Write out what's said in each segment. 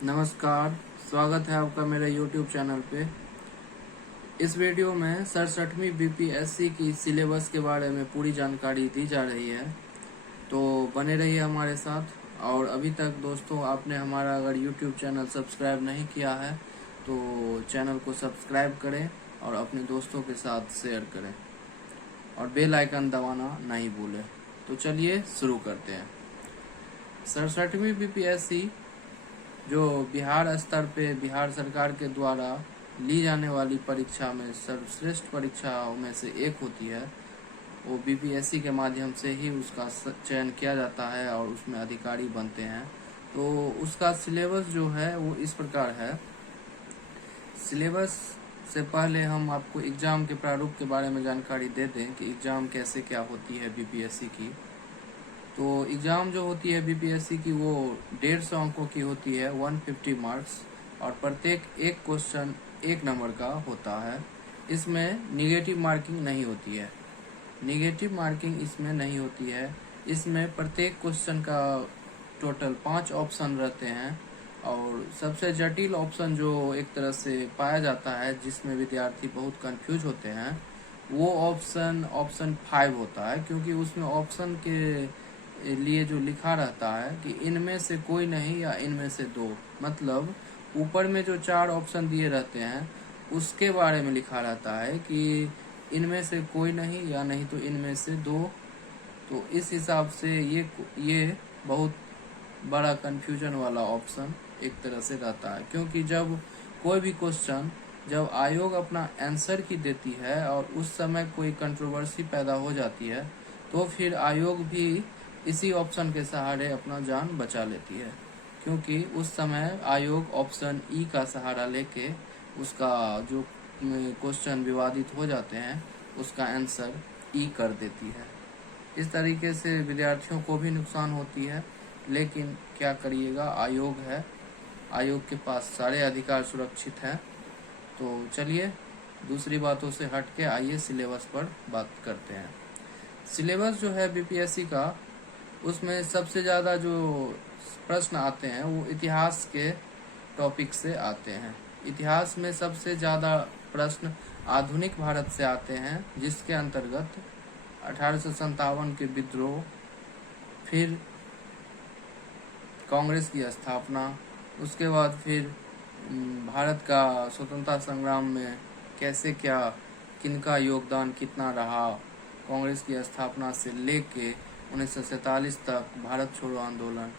नमस्कार। स्वागत है आपका मेरे YouTube चैनल पे। इस वीडियो में 67वीं बीपीएससी की सिलेबस के बारे में पूरी जानकारी दी जा रही है, तो बने रहिए हमारे साथ। और अभी तक दोस्तों आपने हमारा अगर YouTube चैनल सब्सक्राइब नहीं किया है तो चैनल को सब्सक्राइब करें और अपने दोस्तों के साथ शेयर करें और बेल आइकन दबाना नहीं भूलें। तो चलिए शुरू करते हैं। 67वीं बीपीएससी जो बिहार स्तर पे बिहार सरकार के द्वारा ली जाने वाली परीक्षा में सर्वश्रेष्ठ परीक्षाओं में से एक होती है, वो बीपीएससी के माध्यम से ही उसका चयन किया जाता है और उसमें अधिकारी बनते हैं। तो उसका सिलेबस जो है वो इस प्रकार है। सिलेबस से पहले हम आपको एग्ज़ाम के प्रारूप के बारे में जानकारी दे दें कि एग्ज़ाम कैसे क्या होती है बीपीएससी की। तो एग्ज़ाम जो होती है बीपीएससी की वो 150 अंकों की होती है, 150 मार्क्स, और प्रत्येक एक क्वेश्चन 1 नंबर का होता है। इसमें निगेटिव मार्किंग नहीं होती है। निगेटिव मार्किंग इसमें नहीं होती है। इसमें प्रत्येक क्वेश्चन का टोटल 5 ऑप्शन रहते हैं और सबसे जटिल ऑप्शन जो एक तरह से पाया जाता है, जिसमें विद्यार्थी बहुत कंफ्यूज होते हैं, वो ऑप्शन 5 होता है, क्योंकि उसमें ऑप्शन के लिए जो लिखा रहता है कि इनमें से कोई नहीं या इनमें से दो, मतलब ऊपर में जो 4 ऑप्शन दिए रहते हैं उसके बारे में लिखा रहता है कि इनमें से कोई नहीं या नहीं तो इनमें से दो। तो इस हिसाब से ये बहुत बड़ा कंफ्यूजन वाला ऑप्शन एक तरह से रहता है, क्योंकि जब कोई भी क्वेश्चन जब आयोग अपना आंसर की देती है और उस समय कोई कंट्रोवर्सी पैदा हो जाती है तो फिर आयोग भी इसी ऑप्शन के सहारे अपना जान बचा लेती है, क्योंकि उस समय आयोग ऑप्शन ई का सहारा लेके उसका जो क्वेश्चन विवादित हो जाते हैं उसका आंसर ई कर देती है। इस तरीके से विद्यार्थियों को भी नुकसान होती है, लेकिन क्या करिएगा, आयोग है, आयोग के पास सारे अधिकार सुरक्षित हैं। तो चलिए दूसरी बातों से हट के आइए सिलेबस पर बात करते हैं। सिलेबस जो है बीपीएससी का, उसमें सबसे ज़्यादा जो प्रश्न आते हैं वो इतिहास के टॉपिक से आते हैं। इतिहास में सबसे ज़्यादा प्रश्न आधुनिक भारत से आते हैं, जिसके अंतर्गत 1857 के विद्रोह, फिर कांग्रेस की स्थापना, उसके बाद फिर भारत का स्वतंत्रता संग्राम में कैसे क्या किनका योगदान कितना रहा, कांग्रेस की स्थापना से लेके 1947 तक भारत छोड़ो आंदोलन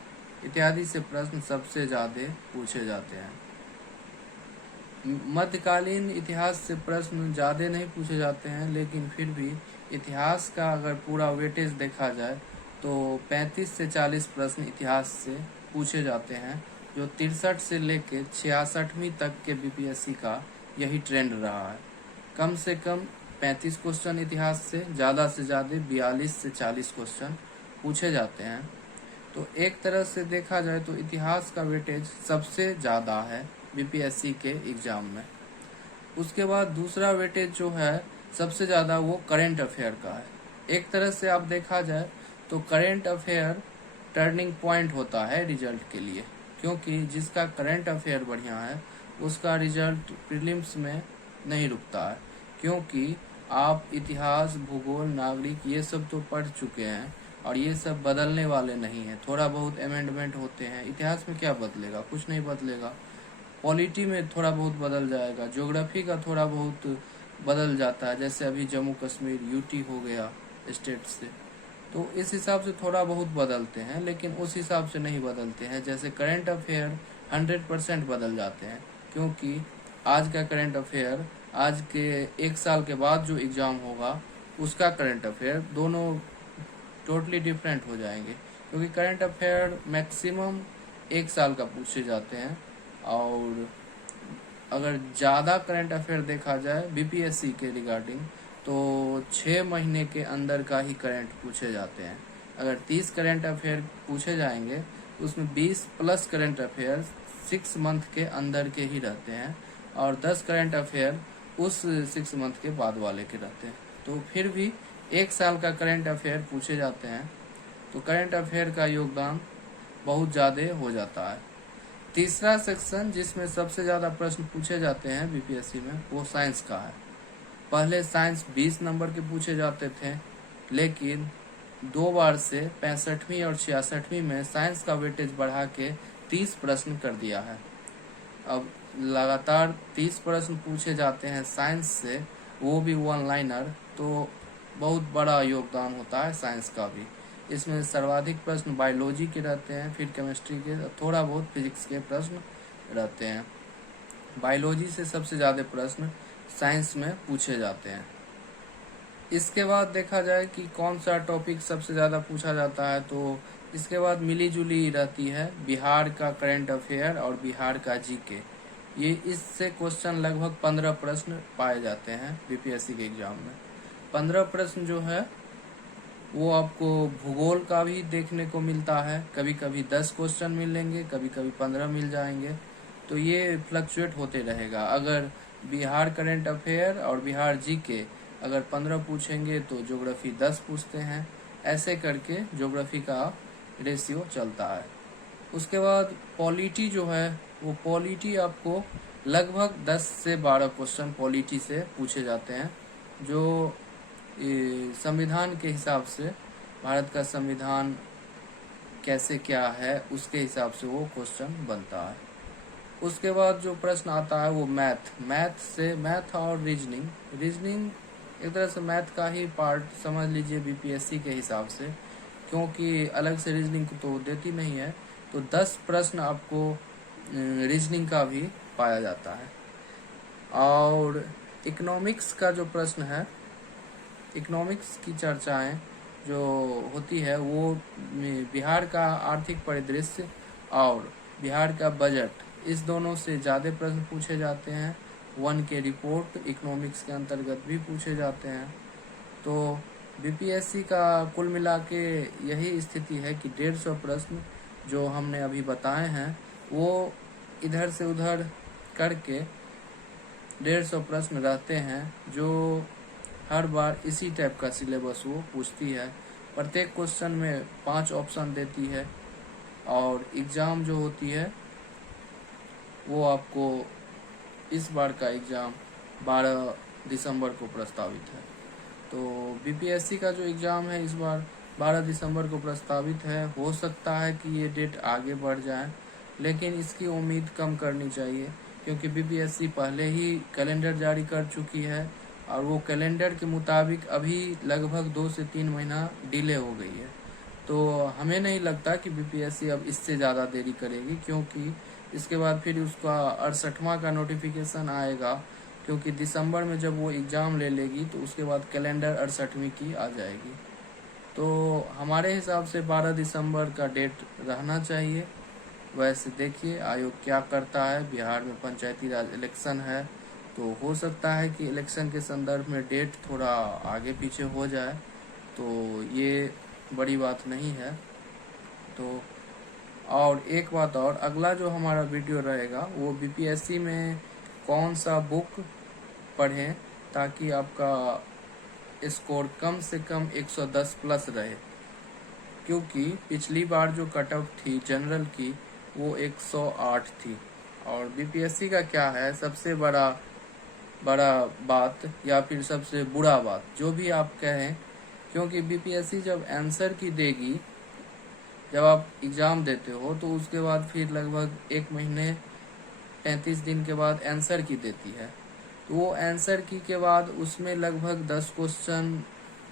इत्यादि से प्रश्न सबसे ज़्यादा पूछे जाते हैं। मध्यकालीन इतिहास से प्रश्न ज़्यादा नहीं पूछे जाते हैं, लेकिन फिर भी इतिहास का अगर पूरा वेटेज देखा जाए तो 35 से 40 प्रश्न इतिहास से पूछे जाते हैं, जो 63 से लेकर 66वीं तक के बीपीएससी का यही ट्रेंड रहा है। कम से कम 35 क्वेश्चन इतिहास से ज़्यादा 42 से 40 क्वेश्चन पूछे जाते हैं। तो एक तरह से देखा जाए तो इतिहास का वेटेज सबसे ज़्यादा है बीपीएससी के एग्ज़ाम में। उसके बाद दूसरा वेटेज जो है सबसे ज़्यादा वो करेंट अफेयर का है। एक तरह से आप देखा जाए तो करेंट अफेयर टर्निंग पॉइंट होता है रिजल्ट के लिए, क्योंकि जिसका करेंट अफेयर बढ़िया है उसका रिजल्ट प्रीलिम्स में नहीं रुकता है, क्योंकि आप इतिहास, भूगोल, नागरिक ये सब तो पढ़ चुके हैं और ये सब बदलने वाले नहीं हैं। थोड़ा बहुत अमेंडमेंट होते हैं, इतिहास में क्या बदलेगा, कुछ नहीं बदलेगा। पॉलिटी में थोड़ा बहुत बदल जाएगा, ज्योग्राफी का थोड़ा बहुत बदल जाता है, जैसे अभी जम्मू कश्मीर यूटी हो गया स्टेट से, तो इस हिसाब से थोड़ा बहुत बदलते हैं, लेकिन उस हिसाब से नहीं बदलते हैं। जैसे करंट अफेयर 100% बदल जाते हैं, क्योंकि आज का करंट अफेयर आज के 1 साल के बाद जो एग्ज़ाम होगा उसका करंट अफेयर दोनों टोटली डिफरेंट हो जाएंगे, क्योंकि करंट अफेयर मैक्सिमम 1 साल का पूछे जाते हैं। और अगर ज़्यादा करंट अफेयर देखा जाए बीपीएससी के रिगार्डिंग तो 6 महीने के अंदर का ही करंट पूछे जाते हैं। अगर 30 करंट अफेयर पूछे जाएंगे तो उसमें 20 प्लस करंट अफेयर 6 मंथ के अंदर के ही रहते हैं और 10 करंट अफेयर उस 6 मंथ के बाद वाले के रहते हैं। तो फिर भी 1 साल का करंट अफेयर पूछे जाते हैं, तो करंट अफेयर का योगदान बहुत ज़्यादा हो जाता है। तीसरा सेक्शन जिसमें सबसे ज़्यादा प्रश्न पूछे जाते हैं बीपीएससी में वो साइंस का है। पहले साइंस 20 नंबर के पूछे जाते थे, लेकिन 2 बार से 65वीं और 66वीं में साइंस का वेटेज बढ़ा के 30 प्रश्न कर दिया है। अब लगातार 30 प्रश्न पूछे जाते हैं साइंस से, वो भी वन लाइनर, तो बहुत बड़ा योगदान होता है साइंस का भी। इसमें सर्वाधिक प्रश्न बायोलॉजी के रहते हैं, फिर केमिस्ट्री के, थोड़ा बहुत फिजिक्स के प्रश्न रहते हैं। बायोलॉजी से सबसे ज़्यादा प्रश्न साइंस में पूछे जाते हैं। इसके बाद देखा जाए कि कौन सा टॉपिक सबसे ज़्यादा पूछा जाता है, तो इसके बाद मिली जुली रहती है बिहार का करंट अफेयर और बिहार का जीके। ये इससे क्वेश्चन लगभग 15 प्रश्न पाए जाते हैं बीपीएससी के एग्जाम में। 15 प्रश्न जो है वो आपको भूगोल का भी देखने को मिलता है, कभी कभी 10 क्वेश्चन मिलेंगे, कभी कभी 15 मिल जाएंगे, तो ये फ्लक्चुएट होते रहेगा। अगर बिहार करंट अफेयर और बिहार जीके अगर 15 पूछेंगे तो ज्योग्राफी 10 पूछते हैं, ऐसे करके ज्योग्राफी का रेशियो चलता है। उसके बाद पॉलिटी जो है वो पॉलिटी आपको लगभग 10 से 12 क्वेश्चन पॉलिटी से पूछे जाते हैं, जो संविधान के हिसाब से, भारत का संविधान कैसे क्या है उसके हिसाब से वो क्वेश्चन बनता है। उसके बाद जो प्रश्न आता है वो मैथ और रीजनिंग एक तरह से मैथ का ही पार्ट समझ लीजिए बीपीएससी के हिसाब से, क्योंकि अलग से रीजनिंग तो देती नहीं है, तो 10 प्रश्न आपको रीजनिंग का भी पाया जाता है। और इकोनॉमिक्स का जो प्रश्न है, इकोनॉमिक्स की चर्चाएं जो होती है वो बिहार का आर्थिक परिदृश्य और बिहार का बजट, इस दोनों से ज़्यादा प्रश्न पूछे जाते हैं। 1 के रिपोर्ट इकोनॉमिक्स के अंतर्गत भी पूछे जाते हैं। तो बीपीएससी का कुल मिला के यही स्थिति है कि 150 प्रश्न जो हमने अभी बताए हैं वो इधर से उधर करके 150 प्रश्न रहते हैं, जो हर बार इसी टाइप का सिलेबस वो पूछती है। प्रत्येक क्वेश्चन में 5 ऑप्शन देती है, और एग्ज़ाम जो होती है वो आपको इस बार का एग्ज़ाम 12 दिसंबर को प्रस्तावित है। तो बीपीएससी का जो एग्ज़ाम है इस बार 12 दिसंबर को प्रस्तावित है। हो सकता है कि ये डेट आगे बढ़ जाए, लेकिन इसकी उम्मीद कम करनी चाहिए, क्योंकि बीपीएससी पहले ही कैलेंडर जारी कर चुकी है और वो कैलेंडर के मुताबिक अभी लगभग 2 से 3 महीना डिले हो गई है। तो हमें नहीं लगता कि बीपीएससी अब इससे ज़्यादा देरी करेगी, क्योंकि इसके बाद फिर उसका 68वां का नोटिफिकेशन आएगा, क्योंकि दिसंबर में जब वो एग्ज़ाम ले लेगी तो उसके बाद कैलेंडर 68वीं की आ जाएगी। तो हमारे हिसाब से 12 दिसंबर का डेट रहना चाहिए। वैसे देखिए आयोग क्या करता है। बिहार में पंचायती राज इलेक्शन है, तो हो सकता है कि इलेक्शन के संदर्भ में डेट थोड़ा आगे पीछे हो जाए, तो ये बड़ी बात नहीं है। तो और एक बात और, अगला जो हमारा वीडियो रहेगा वो बीपीएससी में कौन सा बुक पढ़ें ताकि आपका स्कोर कम से कम 110 प्लस रहे, क्योंकि पिछली बार जो कट ऑफ थी जनरल की वो 108 थी। और बीपीएससी का क्या है, सबसे बड़ा बात या फिर सबसे बुरा बात जो भी आप कहें, क्योंकि बीपीएससी जब आंसर की देगी, जब आप एग्ज़ाम देते हो तो उसके बाद फिर लगभग 1 महीने 35 दिन के बाद आंसर की देती है। तो वो आंसर की के बाद उसमें लगभग 10 क्वेश्चन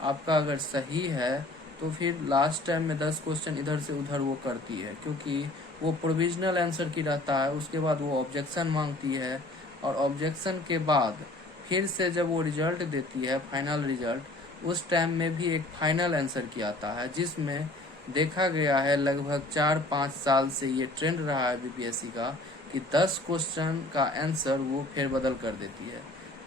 आपका अगर सही है तो फिर लास्ट टाइम में 10 क्वेश्चन इधर से उधर वो करती है, क्योंकि वो प्रोविजनल आंसर की रहता है। उसके बाद वो ऑब्जेक्शन मांगती है, और ऑब्जेक्शन के बाद फिर से जब वो रिजल्ट देती है फाइनल रिजल्ट, उस टाइम में भी एक फाइनल आंसर की आता है, जिसमें देखा गया है लगभग 4-5 साल से ये ट्रेंड रहा है बीपीएससी का कि 10 क्वेश्चन का आंसर वो फेरबदल कर देती है,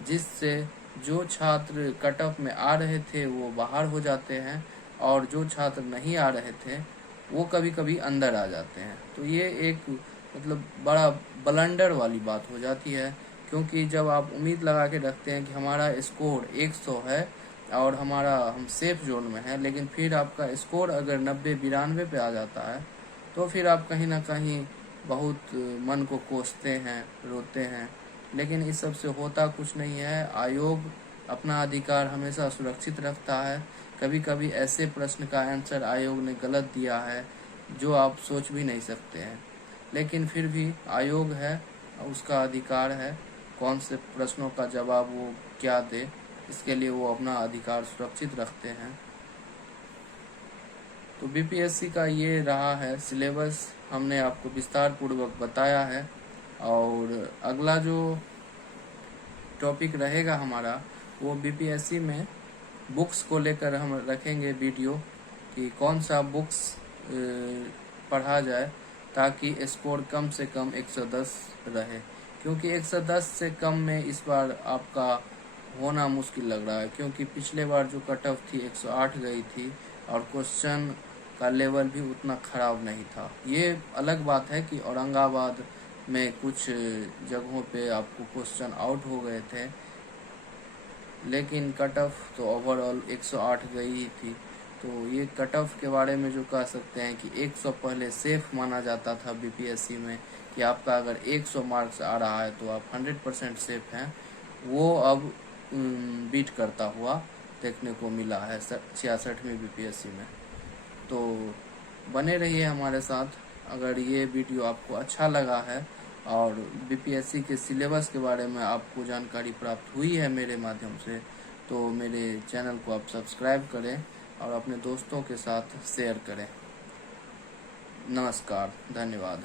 जिससे जो छात्र कट ऑफ में आ रहे थे वो बाहर हो जाते हैं, और जो छात्र नहीं आ रहे थे वो कभी कभी अंदर आ जाते हैं। तो ये एक मतलब बड़ा ब्लंडर वाली बात हो जाती है, क्योंकि जब आप उम्मीद लगा के रखते हैं कि हमारा स्कोर 100 है और हम सेफ जोन में हैं, लेकिन फिर आपका स्कोर अगर 90-92 पे आ जाता है, तो फिर आप कहीं ना कहीं बहुत मन को कोसते हैं, रोते हैं, लेकिन इस सब से होता कुछ नहीं है। आयोग अपना अधिकार हमेशा सुरक्षित रखता है। कभी कभी ऐसे प्रश्न का आंसर आयोग ने गलत दिया है जो आप सोच भी नहीं सकते हैं, लेकिन फिर भी आयोग है, उसका अधिकार है कौन से प्रश्नों का जवाब वो क्या दे, इसके लिए वो अपना अधिकार सुरक्षित रखते हैं। तो बीपीएससी का ये रहा है सिलेबस, हमने आपको विस्तार पूर्वक बताया है। और अगला जो टॉपिक रहेगा हमारा वो बीपीएससी में बुक्स को लेकर हम रखेंगे वीडियो कि कौन सा बुक्स पढ़ा जाए ताकि स्कोर कम से कम 110 रहे, क्योंकि 110 से कम में इस बार आपका होना मुश्किल लग रहा है, क्योंकि पिछले बार जो कट ऑफ थी 108 गई थी और क्वेश्चन का लेवल भी उतना खराब नहीं था। ये अलग बात है कि औरंगाबाद में कुछ जगहों पे आपको क्वेश्चन आउट हो गए थे, लेकिन कट ऑफ तो ओवरऑल 108 गई ही थी। तो ये कट ऑफ के बारे में जो कह सकते हैं कि 100 पहले सेफ माना जाता था बीपीएससी में, कि आपका अगर 100 मार्क्स आ रहा है तो आप 100% सेफ हैं, वो अब बीट करता हुआ देखने को मिला है 66वीं बीपीएससी में। तो बने रहिए हमारे साथ। अगर ये वीडियो आपको अच्छा लगा है और बीपीएससी के सिलेबस के बारे में आपको जानकारी प्राप्त हुई है मेरे माध्यम से, तो मेरे चैनल को आप सब्सक्राइब करें और अपने दोस्तों के साथ शेयर करें। नमस्कार, धन्यवाद।